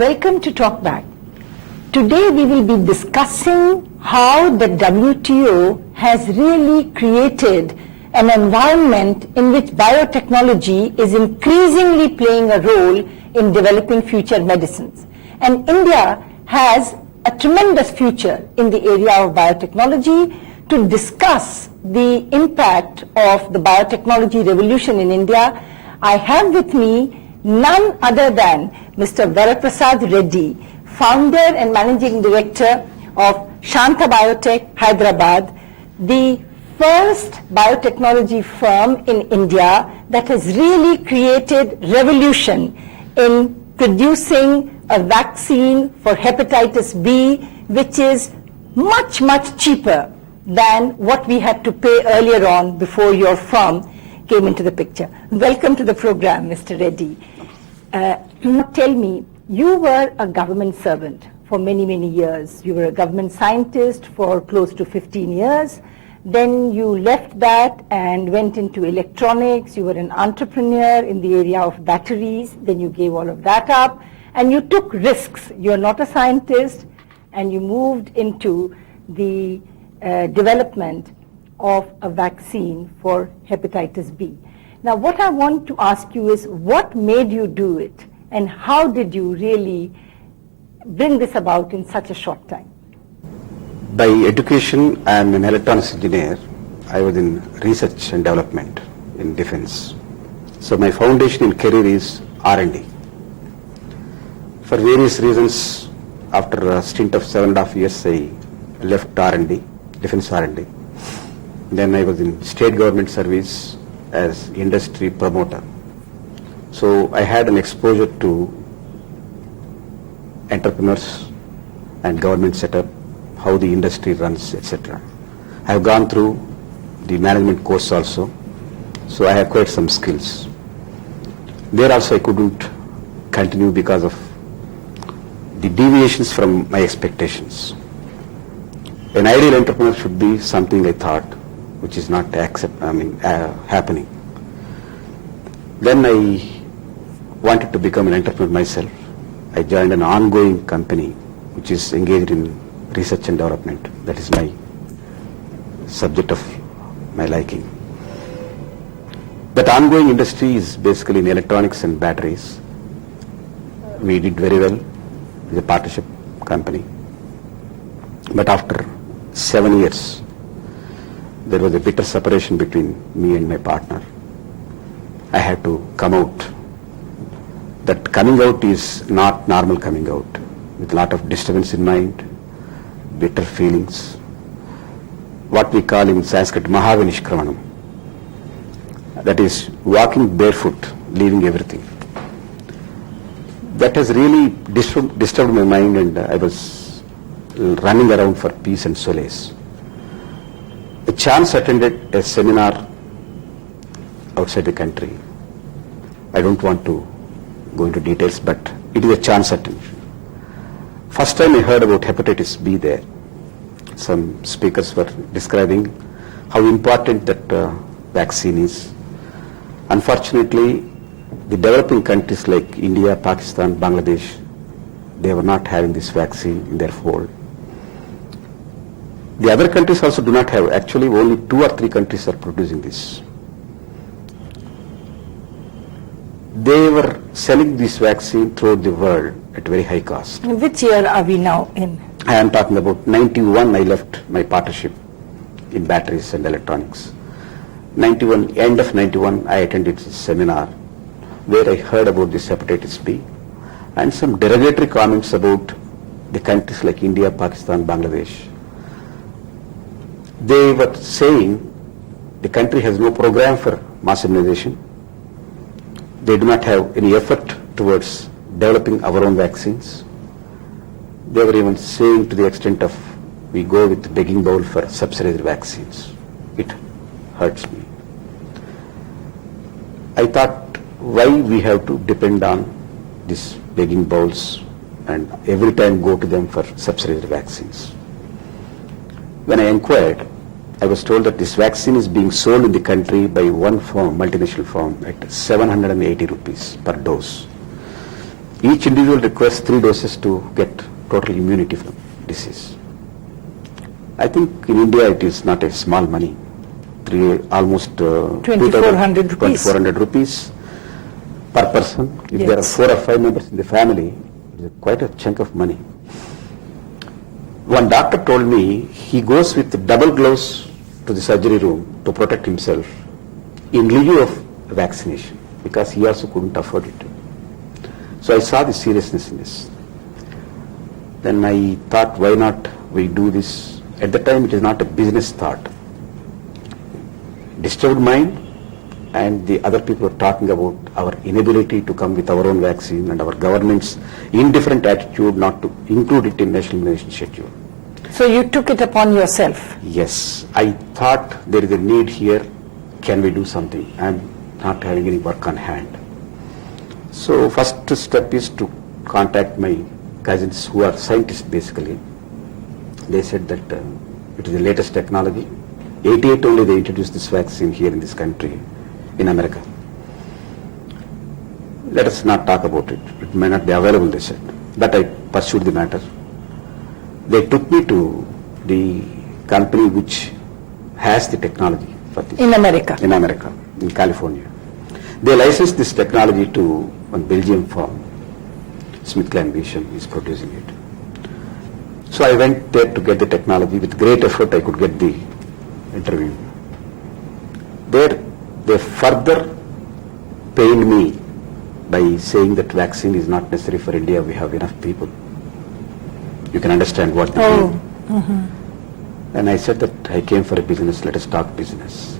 Welcome to Talkback. Today we will be discussing how the WTO has really created an environment in which biotechnology is increasingly playing a role in developing future medicines. And India has a tremendous future in the area of biotechnology. To discuss the impact of the biotechnology revolution in India, I have with me none other than Mr. Vara Prasad Reddy, founder and managing director of Shantha Biotech, Hyderabad, the first biotechnology firm in India that has really created revolution in producing a vaccine for hepatitis B, which is much, much cheaper than what we had to pay earlier on before your firm came into the picture. Welcome to the program, Mr. Reddy. Tell me, you were a government servant for many, many years. You were a government scientist for close to 15 years. Then you left that and went into electronics. You were an entrepreneur in the area of batteries. Then you gave all of that up. And you took risks. You're not a scientist. And you moved into the development of a vaccine for hepatitis B. Now, what I want to ask you is, what made you do it? And how did you really bring this about in such a short time? By education, I am an electronics engineer. I was in research and development in defense. So my foundation in career is R&D. For various reasons, after a stint of 7.5 years, I left R&D, defense R&D. Then I was in state government service as industry promoter. So I had an exposure to entrepreneurs and government setup, how the industry runs, etc. I have gone through the management course also, so I have acquired some skills. There also I couldn't continue because of the deviations from my expectations. An ideal entrepreneur should be something I thought, which is not happening. Then I wanted to become an entrepreneur myself. I joined an ongoing company which is engaged in research and development. That is my subject of my liking. That ongoing industry is basically in electronics and batteries. We did very well with a partnership company. But after 7 years, there was a bitter separation between me and my partner. I had to come out. That coming out is not normal coming out, with a lot of disturbance in mind, bitter feelings, what we call in Sanskrit Mahavinishkramanam. That is walking barefoot, leaving everything. That has really disturbed my mind, and I was running around for peace and solace. A chance attended a seminar outside the country. I don't want to go into details, but it is a chance attention. First time I heard about hepatitis B there. Some speakers were describing how important that vaccine is. Unfortunately, the developing countries like India, Pakistan, Bangladesh, they were not having this vaccine in their fold. The other countries also do not have. Actually, only 2 or 3 countries are producing this. They were selling this vaccine throughout the world at very high cost. Which year are we now in? I am talking about 91. I left my partnership in batteries and electronics. 91, end of 91, I attended this seminar where I heard about this hepatitis B and some derogatory comments about the countries like India, Pakistan, Bangladesh. They were saying the country has no program for mass immunization. They do not have any effort towards developing our own vaccines. They were even saying to the extent of, we go with the begging bowl for subsidized vaccines. It hurts me. I thought, why we have to depend on these begging bowls and every time go to them for subsidized vaccines. When I inquired, I was told that this vaccine is being sold in the country by one firm, multinational firm, at 780 rupees per dose. Each individual requires 3 doses to get total immunity from disease. I think in India it is not a small money. Almost 2,400 rupees. 2,400 rupees per person. If there are Yes. 4 or 5 members in the family, it is quite a chunk of money. One doctor told me he goes with double gloves to the surgery room to protect himself in lieu of vaccination because he also couldn't afford it. So I saw the seriousness in this. Then I thought, why not we do this? At the time it is not a business thought. Disturbed mind, and the other people were talking about our inability to come with our own vaccine and our government's indifferent attitude not to include it in National Immunization Schedule. So you took it upon yourself. Yes, I thought there is a need here. Can we do something? I'm not having any work on hand. So first step is to contact my cousins who are scientists basically. They said that it is the latest technology. 88 only they introduced this vaccine here in this country, in America. Let us not talk about it. It may not be available, they said. But I pursued the matter. They took me to the company which has the technology for this. In America? In America, in California. They licensed this technology to one Belgium firm. SmithKline is producing it. So I went there to get the technology. With great effort I could get the interview. There they further pained me by saying that vaccine is not necessary for India, we have enough people. You can understand what they mean. Mm-hmm. And I said that I came for a business, let us talk business.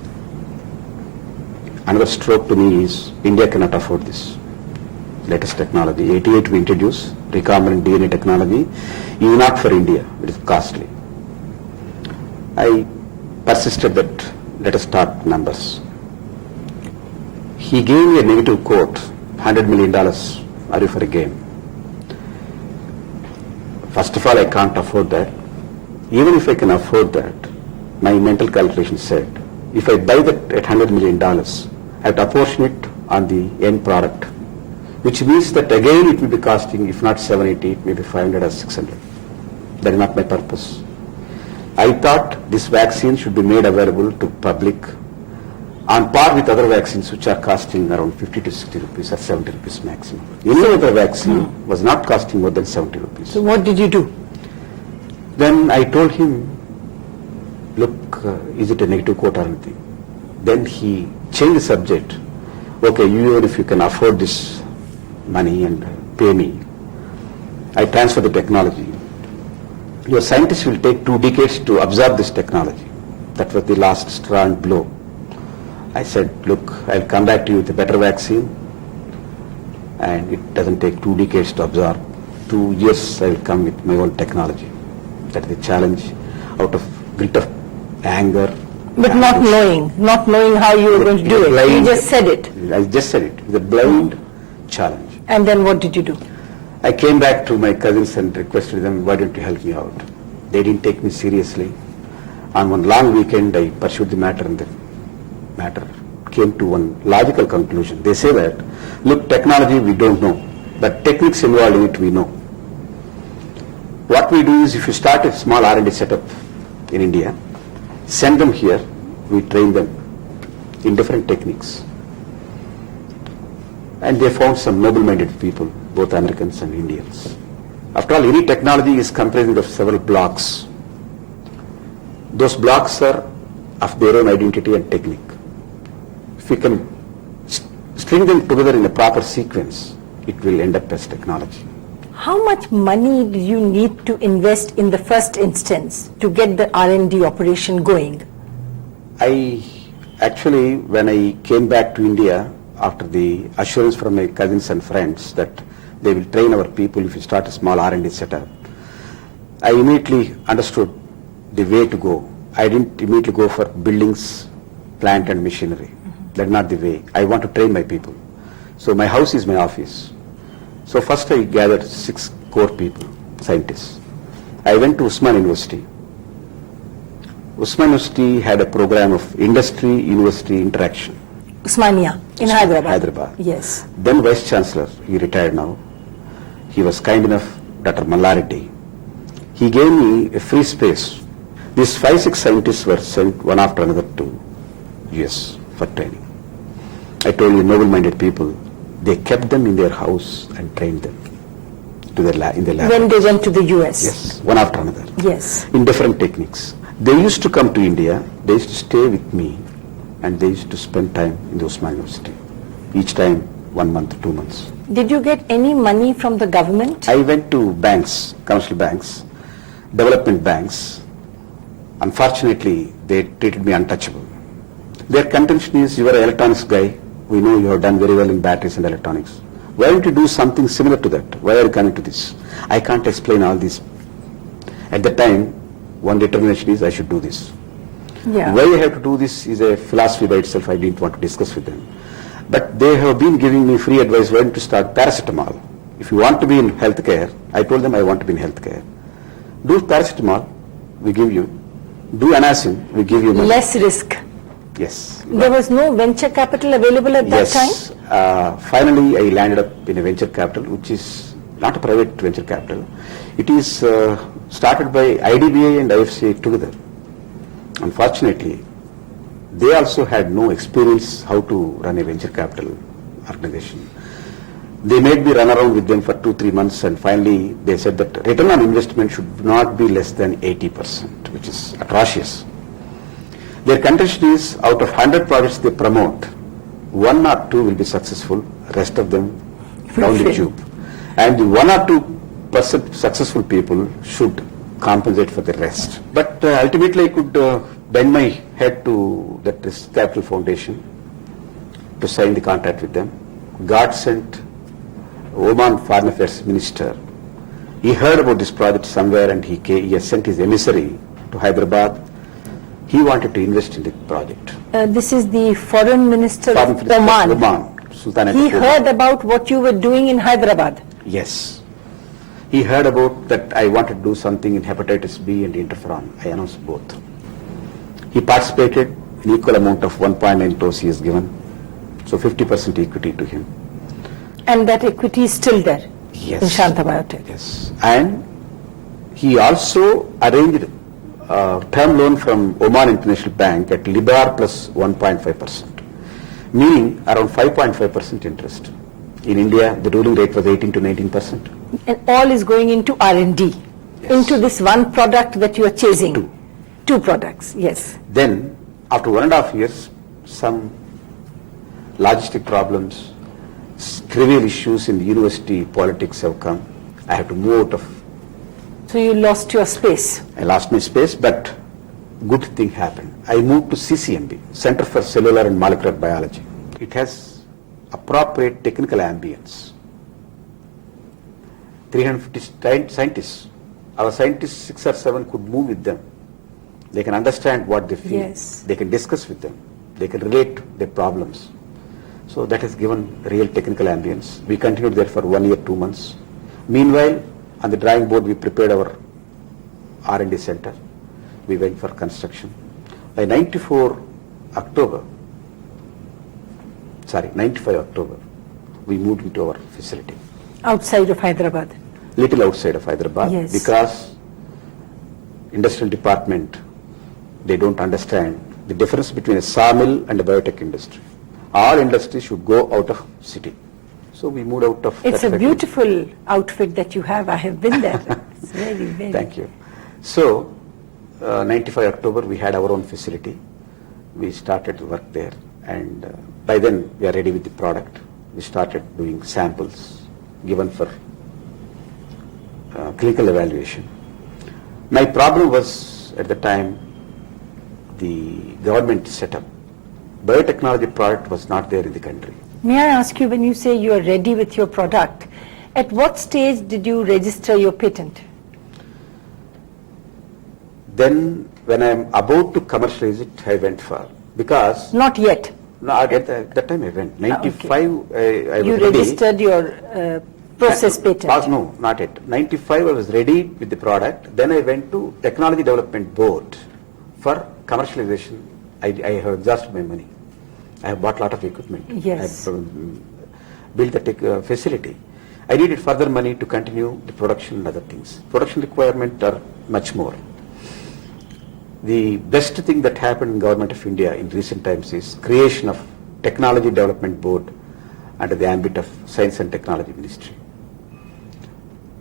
Another stroke to me is India cannot afford this latest technology. 88 we introduced, recombinant DNA technology, is not for India, it is costly. I persisted that let us talk numbers. He gave me a negative quote, $100 million, are you for a game? First of all, I can't afford that. Even if I can afford that, my mental calculation said, if I buy that at $100 million, I have to apportion it on the end product, which means that again it will be costing, if not 780, maybe 500 or 600. That is not my purpose. I thought this vaccine should be made available to public on par with other vaccines which are costing around 50 to 60 rupees or 70 rupees maximum. Any other vaccine was not costing more than 70 rupees. So what did you do? Then I told him, look, is it a negative quote or anything? Then he changed the subject. Okay, even if you can afford this money and pay me, I transfer the technology. Your scientists will take 2 decades to absorb this technology. That was the last straw and blow. I said, look, I'll come back to you with a better vaccine, and it doesn't take 2 decades to absorb. 2 years I will come with my own technology. That is the challenge, out of grit of anger. But not knowing how you were going to do it. You just said it. I just said it. It was a blind challenge. And then what did you do? I came back to my cousins and requested them, why don't you help me out? They didn't take me seriously. On one long weekend, I pursued the matter, and the matter came to one logical conclusion. They say that, look, technology we don't know, but techniques involved in it we know. What we do is, if you start a small R&D setup in India, send them here, we train them in different techniques. And they found some noble-minded people, both Americans and Indians. After all, any technology is comprised of several blocks. Those blocks are of their own identity and technique. If we can string them together in a proper sequence, it will end up as technology. How much money do you need to invest in the first instance to get the R&D operation going? Actually, when I came back to India, after the assurance from my cousins and friends that they will train our people if we start a small R&D setup, I immediately understood the way to go. I didn't immediately go for buildings, plant and machinery. That's not the way. I want to train my people. So my house is my office. So first I gathered 6 core people, scientists. I went to Usman University. Usman University had a program of industry-university interaction. Usmania in Hyderabad. Hyderabad. Yes. Then Vice Chancellor, he retired now, He was kind enough, Dr. Mallarity. He gave me a free space. These 5-6 scientists were sent one after another to US for training. I told you, noble-minded people, they kept them in their house and trained them to their in their lab. When they went to the US? Yes, one after another. Yes. In different techniques. They used to come to India, they used to stay with me, and they used to spend time in the Osman University. Each time, 1 month, 2 months. Did you get any money from the government? I went to banks, commercial banks, development banks. Unfortunately, they treated me untouchable. Their contention is, you are an electronics guy, we know you have done very well in batteries and electronics. Why don't you do something similar to that? Why are you coming to this? I can't explain all this. At the time, one determination is I should do this. Yeah. Why I have to do this is a philosophy by itself. I didn't want to discuss with them. But they have been giving me free advice when to start paracetamol. If you want to be in healthcare, I told them I want to be in healthcare. Do paracetamol, we give you. Do anacin, we give you money. Less risk. Yes. There was no venture capital available at that time? Yes. Finally, I landed up in a venture capital, which is not a private venture capital. It is started by IDBI and IFCI together. Unfortunately, they also had no experience how to run a venture capital organization. They made me run around with them for 2-3 months, and finally they said that return on investment should not be less than 80%, which is atrocious. Their contention is, out of 100 projects they promote, 1 or 2 will be successful, rest of them down the tube. And the 1 or 2% successful people should compensate for the rest. But ultimately I could bend my head to that Risk Capital Foundation to sign the contract with them. God sent Oman Foreign Affairs Minister. He heard about this project somewhere, and he has sent his emissary to Hyderabad. He wanted to invest in the project. This is the Foreign Minister Foreign of Minister Oman. Oman, Sultanate He of Oman. heard about what you were doing in Hyderabad. Yes. He heard about that I wanted to do something in hepatitis B and interferon. I announced both. He participated in equal amount of 1.9 crores he is given. So 50% equity to him. And that equity is still there Yes. in Shantha Biotech. Yes. And he also arranged term loan from Oman International Bank at Libar plus 1.5%, meaning around 5.5% interest. In India, the ruling rate was 18 to 19%. And all is going into R&D, Yes. into this one product that you are chasing. Two. 2 products, yes. Then, after 1.5 years, some logistic problems, trivial issues in the university politics have come. I have to move out of. So you lost your space. I lost my space, but good thing happened. I moved to CCMB, Center for Cellular and Molecular Biology. It has appropriate technical ambience. 350 scientists. Our scientists, 6 or 7, could move with them. They can understand what they feel. Yes. They can discuss with them. They can relate their problems. So that has given real technical ambience. We continued there for 1 year, 2 months. Meanwhile, on the drawing board, we prepared our R&D center. We went for construction. By 95 October, we moved into our facility. Outside of Hyderabad. Little outside of Hyderabad. Yes. Because industrial department, they don't understand the difference between a sawmill and a biotech industry. All industries should go out of city. So we moved out of. It's that a factory. beautiful outfit that you have. I have been there. It's very, very. Thank you. So, 95 October, we had our own facility. We started to work there, and by then we are ready with the product. We started doing samples given for clinical evaluation. My problem was at the time the government setup. Biotechnology product was not there in the country. May I ask you, when you say you are ready with your product, at what stage did you register your patent? Then, when I am about to commercialize it, I went for, because Not yet. no, at that time I went. 95, I was You ready. registered your process patent. No, not yet. 95, I was ready with the product. Then I went to Technology Development Board for commercialization. I have exhausted my money. I have bought a lot of equipment. Yes. I have built the facility. I needed further money to continue the production and other things. Production requirements are much more. The best thing that happened in Government of India in recent times is creation of Technology Development Board under the ambit of Science and Technology Ministry.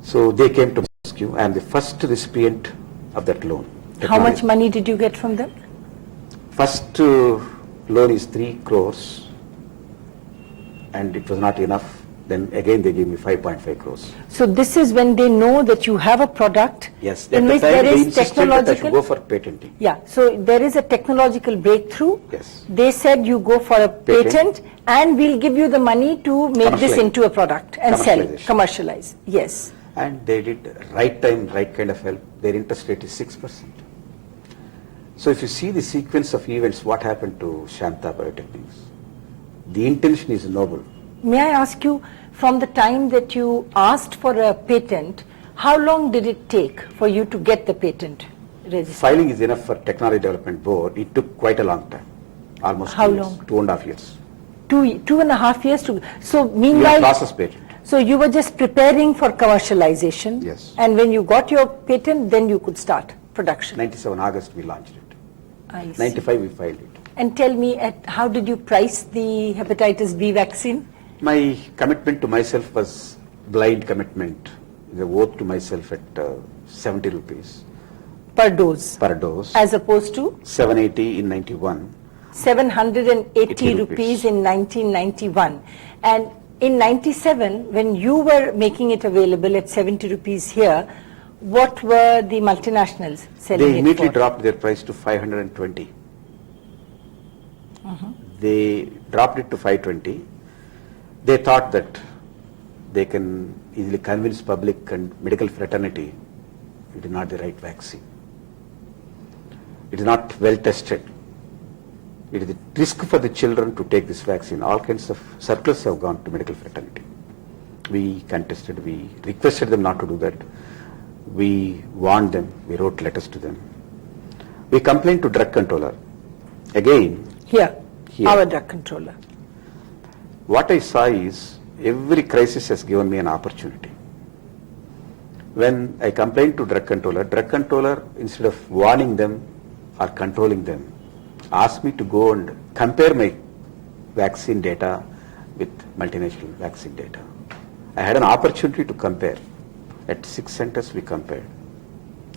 So they came to my rescue. I am the first recipient of that loan. How much money did you get from them? First loan is 3 crores and it was not enough. Then again they gave me 5.5 crores. So this is when they know that you have a product Yes, in at the which time there they is insisted that I should go technological... for patenting. Yeah, so there is a technological breakthrough. Yes. They said you go for a patent and we'll give you the money to make this into a product and sell it, commercialize. Yes. And they did right time, right kind of help. Their interest rate is 6%. So if you see the sequence of events, what happened to Shantha Biotechnics, the intention is noble. May I ask you, from the time that you asked for a patent, how long did it take for you to get the patent registered? Filing is enough for Technology Development Board. It took quite a long time, almost How 2 years, long? 2.5 years. 2.5 years to... So We meanwhile... have process patent. So you were just preparing for commercialization. Yes. And when you got your patent, then you could start production. 97 August we launched it. I see. 95 we filed it. And tell me, how did you price the hepatitis B vaccine? My commitment to myself was blind commitment, the oath to myself at 70 rupees Per dose. per dose, As opposed to 780 in 91. 780 rupees in 1991. And in 97, when you were making it available at 70 rupees here, what were the multinationals selling They it immediately for? dropped their price to 520. They dropped it to 520. They thought that they can easily convince public and medical fraternity it is not the right vaccine. It is not well tested. It is a risk for the children to take this vaccine. All kinds of circulars have gone to medical fraternity. We contested, we requested them not to do that. We warned them, we wrote letters to them. We complained to drug controller. Again, Here, Here. our drug controller. what I saw is every crisis has given me an opportunity. When I complained to drug controller instead of warning them or controlling them, asked me to go and compare my vaccine data with multinational vaccine data. I had an opportunity to compare. At 6 centers we compared.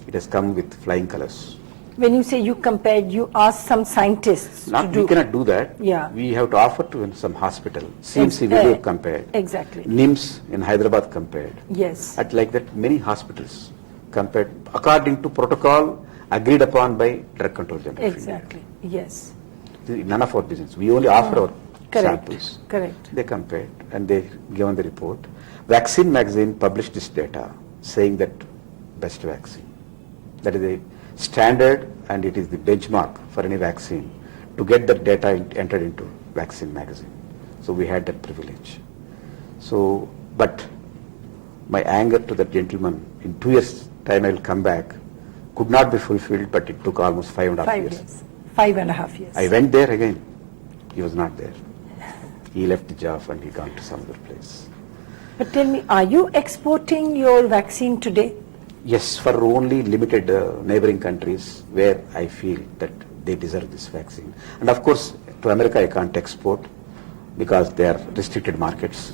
It has come with flying colors. When you say you compared, you asked some scientists to do... We cannot do that. Yeah. We have to offer to some hospital. CMC video compared. Exactly. NIMS in Hyderabad compared. Yes. At like that, many hospitals compared according to protocol agreed upon by Drug Control General. Exactly. Yes. None of our business. We only offer our Correct. samples. Correct. They compared and they given the report. Vaccine magazine published this data saying that best vaccine. That is a standard and it is the benchmark for any vaccine to get that data entered into vaccine magazine. So we had that privilege. So, but my anger to that gentleman, in 2 years time I will come back, could not be fulfilled, but it took almost 5.5 5 years. years. 5.5 years. I went there again. He was not there. He left the job and he gone to some other place. But tell me, are you exporting your vaccine today? Yes, for only limited neighboring countries where I feel that they deserve this vaccine. And of course, to America I can't export because they are restricted markets.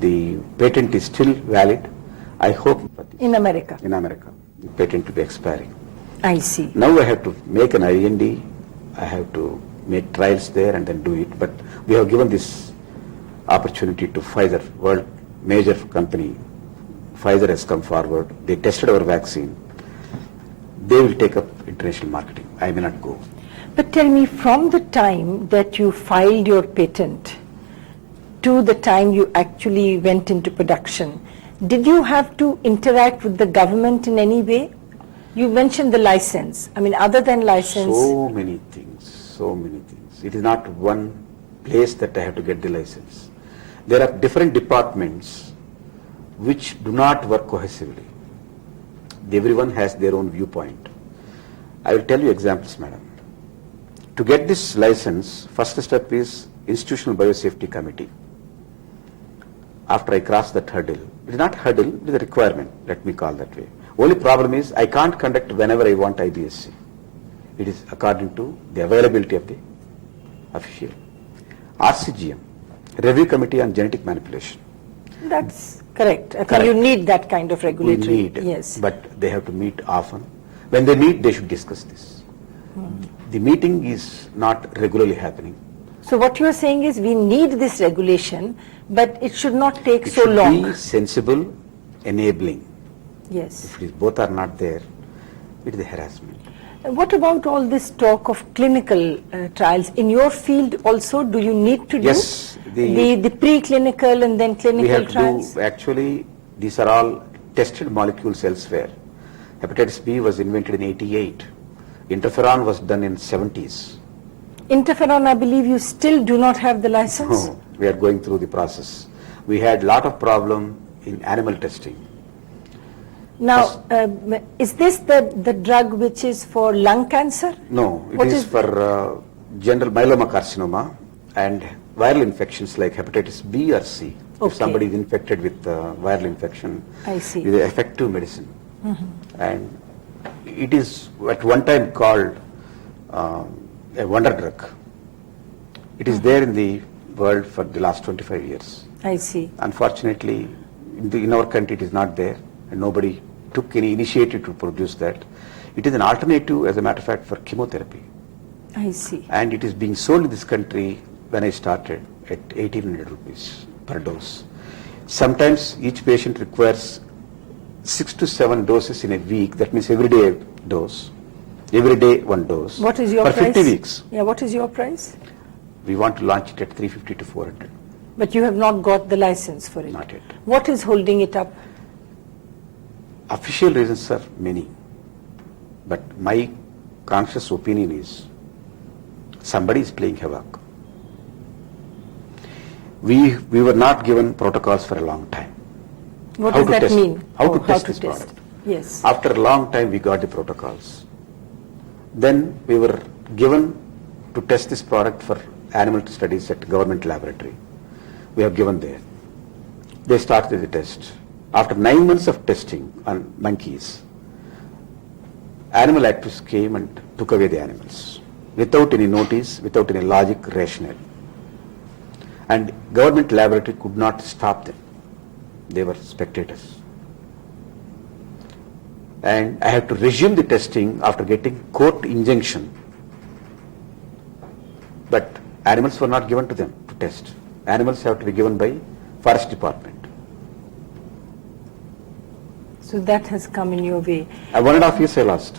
The patent is still valid. I hope In America? in America, the patent will be expiring. I see. Now I have to make an IND, I have to make trials there and then do it. But we have given this opportunity to Pfizer, world major company. Pfizer has come forward. They tested our vaccine. They will take up international marketing. I may not go. But tell me, from the time that you filed your patent to the time you actually went into production, did you have to interact with the government in any way? You mentioned the license. I mean, other than license... So many things, so many things. It is not one place that I have to get the license. There are different departments which do not work cohesively. Everyone has their own viewpoint. I will tell you examples, madam. To get this license, first step is Institutional Biosafety Committee. after I cross that hurdle, it is not hurdle, it is a requirement, let me call that way. Only problem is I can't conduct whenever I want IBSC. It is according to the availability of the official. RCGM, Review Committee on Genetic Manipulation. That's correct. I think Correct. you need that kind of regulatory. We need, yes. but they have to meet often. When they meet, they should discuss this. The meeting is not regularly happening. So what you are saying is we need this regulation, but it should not take It so should long. be sensible, enabling. Yes. If it is, both are not there, it is a harassment. What about all this talk of clinical trials? In your field also, do you need to do Yes, the preclinical and then We clinical have to trials? do, actually, these are all tested molecules elsewhere. Hepatitis B was invented in 88. Interferon was done in 70s. Interferon, I believe you still do not have the license? No, we are going through the process. We had lot of problem in animal testing. Now, is this the drug which is for lung cancer? No, What it is is- for general myeloma carcinoma and viral infections like hepatitis B or C. Okay. If somebody is infected with viral infection, I see. it is an effective medicine. And it is at one time called a wonder drug. It is there in the world for the last 25 years. I see. Unfortunately, in our country it is not there, and nobody took any initiative to produce that. It is an alternative, as a matter of fact, for chemotherapy. I see. And it is being sold in this country when I started at 1,800 rupees per dose. Sometimes each patient requires 6 to 7 doses in a week. That means every day a dose. Every day one dose. What is your for price? 50 weeks. Yeah, what is your price? We want to launch it at 350 to 400. But you have not got the license for it. Not yet. What is holding it up? Official reasons are many, but my conscious opinion is somebody is playing havoc. We were not given protocols for a long time. What How does to that test- mean? how to Oh, test this product. Yes. After a long time, we got the protocols. Then we were given to test this product for animal studies at government laboratory. We have given there. They started the test. After 9 months of testing on monkeys, animal activists came and took away the animals without any notice, without any logic, rationale. And government laboratory could not stop them. They were spectators. And I had to resume the testing after getting court injunction. But animals were not given to them to test. Animals have to be given by forest department. So that has come in your way. 1.5 years I lost.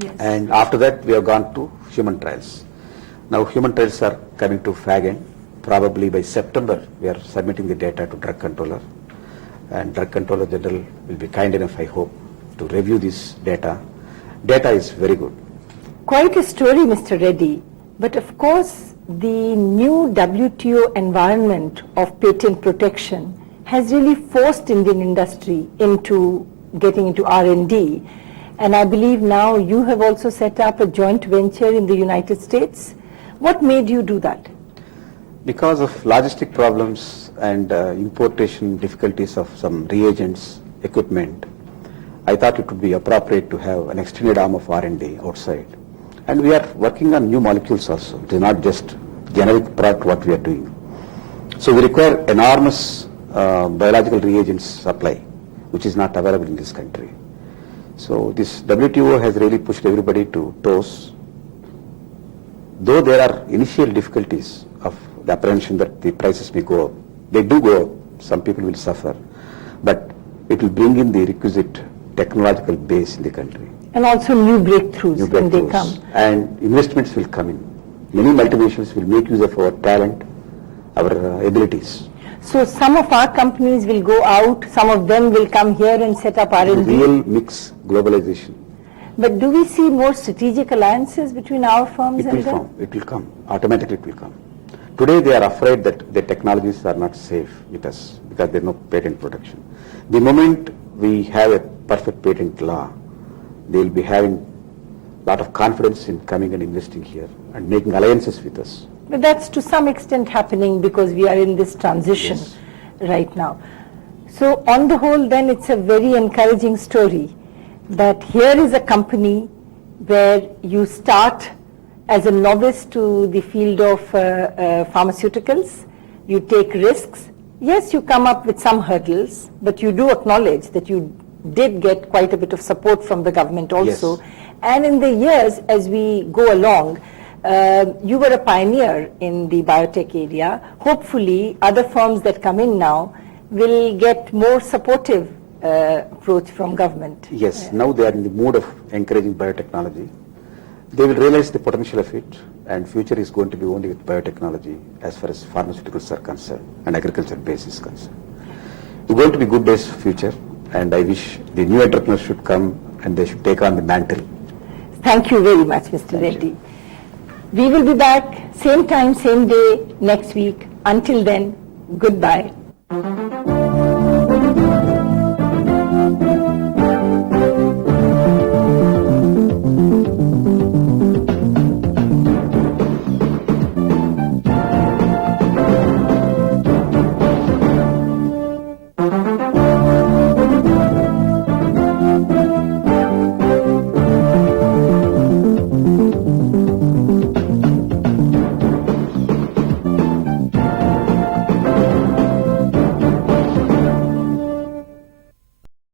Yes. And after that we have gone to human trials. Now human trials are coming to fag end. Probably by September we are submitting the data to drug controller. And drug controller general will be kind enough, I hope, to review this data. Data is very good. Quite a story, Mr. Reddy. But of course, the new WTO environment of patent protection has really forced Indian industry into getting into R&D. And I believe now you have also set up a joint venture in the United States. What made you do that? Because of logistic problems and importation difficulties of some reagents, equipment, I thought it would be appropriate to have an extended arm of R&D outside. And we are working on new molecules also. It is not just generic product what we are doing. So we require enormous biological reagents supply, which is not available in this country. So this WTO has really pushed everybody to toes. Though there are initial difficulties of the apprehension that the prices may go up, they do go up, some people will suffer, but it will bring in the requisite technological base in the country. And also new breakthroughs when they come. And investments will come in. Many multinationals will make use of our talent, our abilities. So some of our companies will go out, some of them will come here and set up R&D. Real mix globalization. But do we see more strategic alliances between our firms It and will them? come. It will come. Automatically it will come. Today they are afraid that their technologies are not safe with us because there is no patent protection. The moment we have a perfect patent law, they will be having a lot of confidence in coming and investing here and making alliances with us. But that's to some extent happening because we are in this transition. Yes. right now. So on the whole, then, it's a very encouraging story that here is a company where you start as a novice to the field of pharmaceuticals, you take risks. Yes, you come up with some hurdles, but you do acknowledge that you did get quite a bit of support from the government also. Yes. And in the years as we go along, you were a pioneer in the biotech area. Hopefully, other firms that come in now will get more supportive approach from government. Yes, now they are in the mood of encouraging biotechnology. They will realize the potential of it, and future is going to be only with biotechnology as far as pharmaceuticals are concerned and agriculture base is concerned. It's going to be good days for future, and I wish the new entrepreneurs should come and they should take on the mantle. Thank you very much, Mr. Reddy. We will be back same time, same day next week. Until then, goodbye.